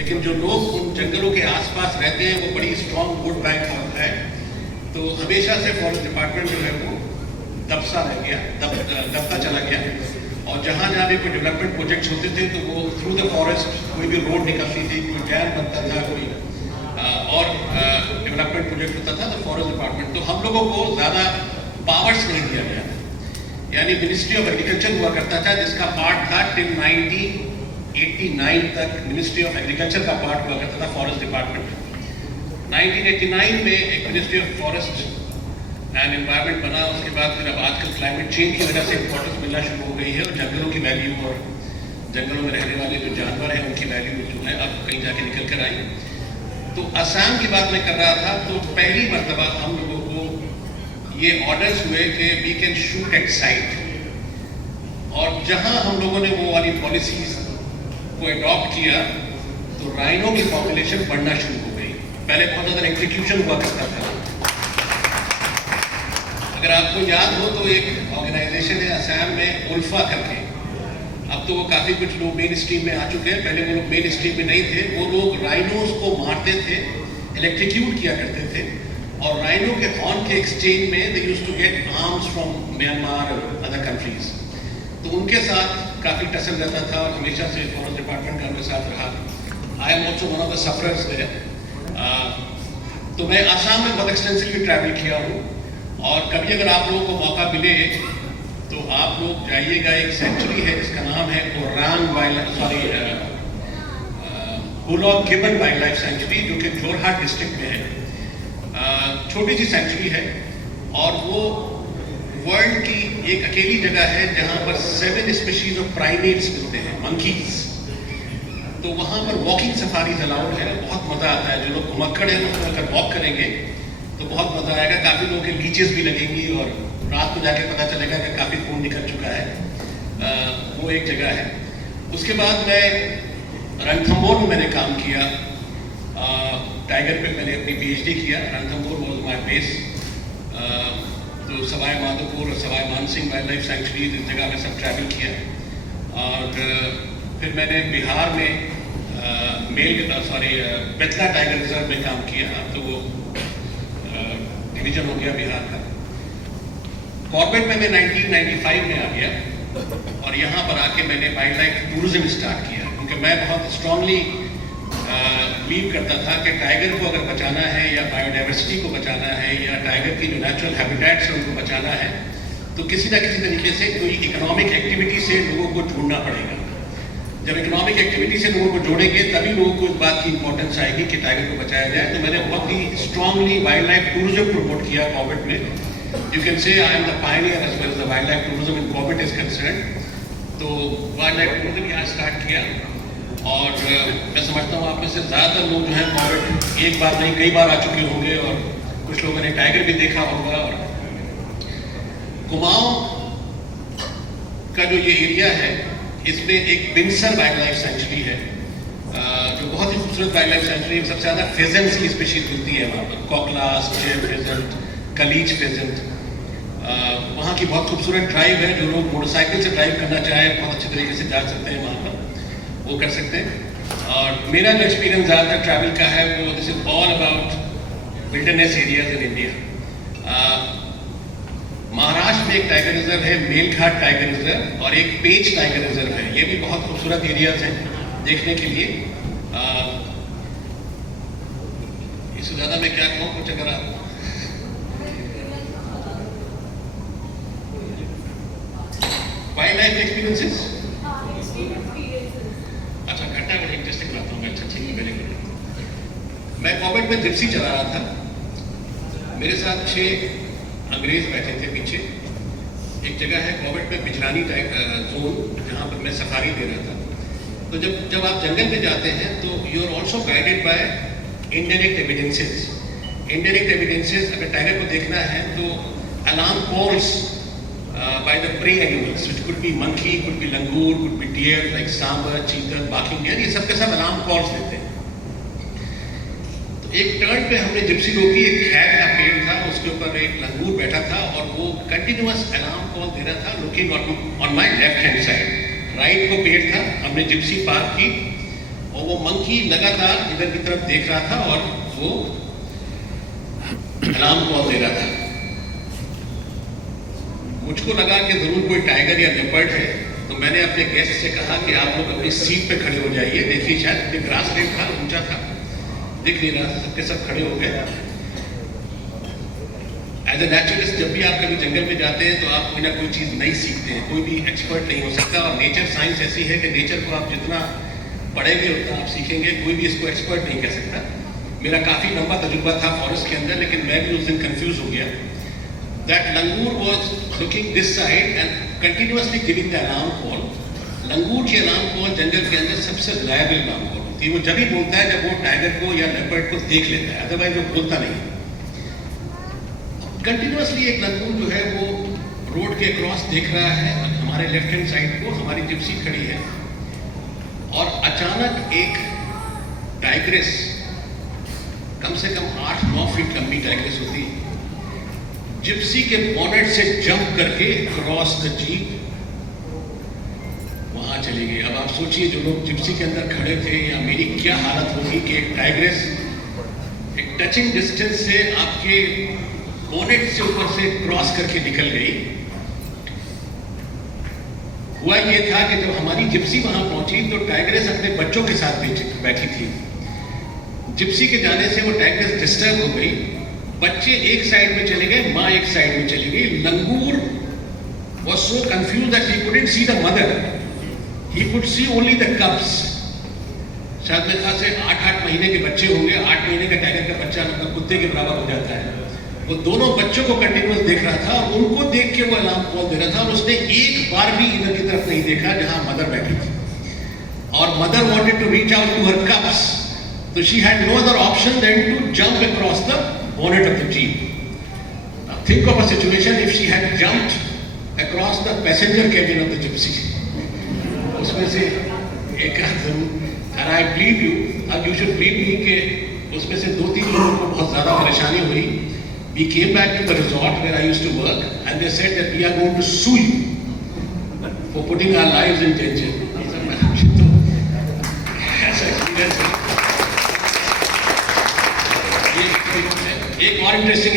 लेकिन जो लोग उन जंगलों के आसपास रहते हैं वो बड़ी स्ट्रॉन्ग वुड बैंक है, तो हमेशा से फॉरेस्ट डिपार्टमेंट जो है वो दबता चला गया। और जहाँ जहाँ भी कोई डेवलपमेंट प्रोजेक्ट्स होते थे तो वो थ्रू द फॉरेस्ट कोई भी रोड निकलती थी, कोई डैम बनता था, कोई और डेवलपमेंट प्रोजेक्ट होता था तो फॉरेस्ट डिपार्टमेंट, तो हम लोगों को ज़्यादा पावर्स नहीं दिया गया। यानी मिनिस्ट्री ऑफ एग्रीकल्चर हुआ करता था जिसका पार्ट था टिल 1989 तक मिनिस्ट्री ऑफ एग्रीकल्चर का पार्ट हुआ करता था फॉरेस्ट डिपार्टमेंट। 1989 में एक ministry of forest and environment बना। उसके बाद फिर अब आजकल क्लाइमेट चेंज की वजह से इंपॉर्टेंस मिलना शुरू हो गई है और जंगलों की वैल्यू और जंगलों में रहने वाले जो जानवर हैं उनकी वैल्यू जो है अब कहीं जाके निकल कर आई। तो असम की बात मैं कर रहा था तो पहली मरतबा हम लोगों को ये ऑर्डर्स हुए कि we can shoot at sight, और जहां हम लोगों ने वो वाली पॉलिसीज को अडॉप्ट किया तो राइनो की पॉपुलेशन बढ़ना शुरू हो गई। पहले बहुत ज़्यादा एग्जीक्यूशन हुआ करता था। अगर आपको याद हो तो एक ऑर्गेनाइजेशन है असम में उल्फा करके, अब तो वो काफ़ी कुछ लोग मेन स्ट्रीम में आ चुके हैं, पहले वो लोग मेन स्ट्रीम में नहीं थे। वो लोग राइनोज को मारते थे, इलेक्ट्रिक्यूट किया करते थे, और राइनो के हॉर्न के एक्सचेंज में they used to get arms from Myanmar और अदर कंट्रीज। तो उनके साथ काफ़ी टसल रहता था और हमेशा से फॉरेस्ट डिपार्टमेंट का उनके साथ रहा। I am also one of the sufferers there. तो मैं आसाम में बहुत एक्सटेंसिवली ट्रैवल किया हूँ, और कभी अगर आप लोगों को मौका मिले तो आप लोग जाइएगा। एक सेंचुरी है जिसका नाम है हुलॉग गिबन वाइल्ड लाइफ सेंचुरी, जो कि जोरहाट डिस्ट्रिक्ट में है। छोटी सी सेंचुरी है और वो वर्ल्ड की एक अकेली जगह है जहाँ पर 7 स्पीशीज ऑफ प्राइमेट्स मिलते हैं, मंकीज। तो वहाँ पर वॉकिंग सफारीज अलाउड है, बहुत मज़ा आता है। जो लोग घुमक्कड़ हैं उसमें अगर वॉक करेंगे तो बहुत मज़ा आएगा। काफ़ी लोगों के लीचेस भी लगेंगी और रात को जाके पता चलेगा कि काफ़ी खून निकल चुका है। वो एक जगह है। उसके बाद मैं रणथंभौर में मैंने काम किया। टाइगर पे मैंने अपनी PhD किया। Ranthambore was my base. तो सवाई माधोपुर और Sawai Mansingh wild life sanctuary, इस जगह में सब ट्रैवल किया। और फिर मैंने बिहार में बेतला टाइगर रिजर्व में काम किया। अब तो वो डिवीजन हो गया बिहार का। कॉर्बेट में मैं 1995 में आ गया और यहाँ पर आके मैंने वाइल्ड लाइफ टूरिज्म स्टार्ट किया, क्योंकि मैं बहुत स्ट्रांगली बिलीव करता था कि टाइगर को अगर बचाना है या बायोडाइवर्सिटी को बचाना है या टाइगर की जो नेचुरल हैबिटेट्स हैं उनको बचाना है तो किसी न किसी तरीके से कोई इकोनॉमिक एक्टिविटी से लोगों को जोड़ना पड़ेगा। जब इकोनॉमिक एक्टिविटी से लोगों को जोड़ेंगे तभी लोगों को इस बात की इंपॉर्टेंस आएगी कि टाइगर को बचाया जाए। तो मैंने बहुत ही strongly wildlife tourism promote किया कॉर्बेट में। You can say I am the pioneer as well as the wildlife tourism in Corbett is concern. तो वाइल्ड लाइफ टूरिज्म यहाँ स्टार्ट किया और मैं समझता हूँ आप में से ज़्यादातर लोग जो हैं कॉर्बेट एक बार नहीं कई बार आ चुके होंगे और कुछ लोगों ने टाइगर भी देखा होगा। और कुमाऊं का जो ये एरिया है इसमें एक बिनसर वाइल्ड लाइफ सेंचुरी है जो बहुत ही खूबसूरत वाइल्ड लाइफ सेंचुरी है। सबसे ज़्यादा फेजेंट्स की स्पीशीज मिलती है वहाँ पर, कोकलास, स्टेप फेजेंट, कलीच फेजेंट। वहाँ की बहुत खूबसूरत ड्राइव है, जो लोग मोटरसाइकिल से ड्राइव करना चाहें बहुत अच्छे तरीके से जा सकते हैं वहाँ पर, वो कर सकते हैं। और मेरा जो एक्सपीरियंस ज़्यादातर ट्रैवल का है वो this is all about wilderness areas in India. Maharashtra में एक टाइगर रिजर्व है, मेलघाट टाइगर रिजर्व, और एक पेंच टाइगर रिजर्व है। ये भी बहुत खूबसूरत एरियाज हैं देखने के लिए। इससे ज़्यादा मैं क्या कहूँ, कुछ अगर आप वाइल्ड लाइफ एक्सपीरियंसेस, अच्छा घटना बड़ी इंटरेस्टिंग बात हूँ। अच्छा ठीक है, वेरी गुड। मैं कॉर्बेट में जिप्सी चला रहा था, मेरे साथ 6 अंग्रेज बैठे थे पीछे। एक जगह है कॉर्बेट में बिजरानी जोन जहाँ पर मैं सफारी दे रहा था। तो जब आप जंगल में जाते हैं तो you are also guided by indirect evidences. Indirect evidences, अगर टाइगर को देखना है तो alarm calls by the prey animals, which could be monkey, could be langur, could be deer like sambar, chital, barking deer, ये सब के सब अलार्म कॉल्स देते हैं। तो एक टर्न पे हमने जिप्सी रोकी, एक खैर का पेड़ था, उसके ऊपर एक लंगूर बैठा था और वो कंटिन्यूअस अलार्म कॉल दे रहा था, looking on my left hand side. Right को पेड़ था, हमने जिप्सी पार्क की और वो मंकी लगातार इधर की तरफ देख रहा था और वो अलार्म कॉल दे रहा था। मुझको लगा कि जरूर कोई टाइगर या लेपर्ड है, तो मैंने अपने गेस्ट से कहा कि आप लोग अपनी सीट पे खड़े हो जाइए। देखिए शायद ग्रास लेट था, ऊंचा था, दिख नहीं रहा था, सबके सब खड़े हो गए। एज ए नेचुरलिस्ट जब भी आप कभी जंगल में जाते हैं तो आप कोई ना कोई चीज़ नई सीखते हैं, कोई भी एक्सपर्ट नहीं हो सकता। और नेचर साइंस ऐसी है कि नेचर को आप जितना पढ़ेंगे उतना आप सीखेंगे, कोई भी इसको एक्सपर्ट नहीं कह सकता। मेरा काफ़ी लंबा तजुर्बा था फॉरेस्ट के अंदर, लेकिन मैं भी उस दिन कंफ्यूज हो गया। That langur was looking this side and continuously giving the alarm call. लंगूर की अलार्म कॉल जंगल के अंदर सबसे रिलायबल अलार्म कॉल होती है। वो जब ही बोलता है जब वो टाइगर को या लेपर्ड को देख लेता है, अदरवाइज वो बोलता नहीं। कंटिन्यूसली एक लंगूर जो है वो रोड के क्रॉस देख रहा है, हमारे लेफ्ट हैंड साइड को हमारी जिप्सी खड़ी है, और अचानक एक टाइग्रेस, कम से कम 8-9 फीट लंबी टाइग्रेस होती है, जिप्सी के बोनेट से जंप करके क्रॉस द जीप वहां चली गई। अब आप सोचिए जो लोग जिप्सी के अंदर खड़े थे, या मेरी क्या हालत होगी कि एक टाइग्रेस एक टचिंग डिस्टेंस से आपके बोनेट से ऊपर से क्रॉस करके निकल गई। हुआ ये था कि जब हमारी जिप्सी वहां पहुंची तो टाइग्रेस अपने बच्चों के साथ बैठी थी। जिप्सी के जाने से वो टाइग्रेस डिस्टर्ब हो गई, बच्चे एक साइड में चले गए, माँ एक साइड में चली गई। लंगूर was so confused that he couldn't see the mother, he could see only the cubs। शायद मेरे ख्याल से 8-8 महीने के बच्चे होंगे। 8 महीने का टाइगर का बच्चा मतलब कुत्ते के बराबर हो जाता है। वो दोनों बच्चों को कंटिन्यूस देख रहा था और उनको देख के वो अलार्म कॉल दे रहा था, और उसने एक बार भी इधर की तरफ नहीं देखा जहां मदर बैठी थी। और mother wanted to reach out to her cubs, so she had no other option than to jump across the bonnet of the jeep. Now think of a situation if she had jumped across the passenger cabin of the gypsy. उसमें से एक and I believe you, and you should believe me कि उसमें से 2-3 लोगों को बहुत ज़्यादा परेशानी हुई। We came back to the resort where I used to work, and they said that we are going to sue you for putting our lives in danger. ऐसा एक्सपीरियंस है। एक और इंटरेस्टिंग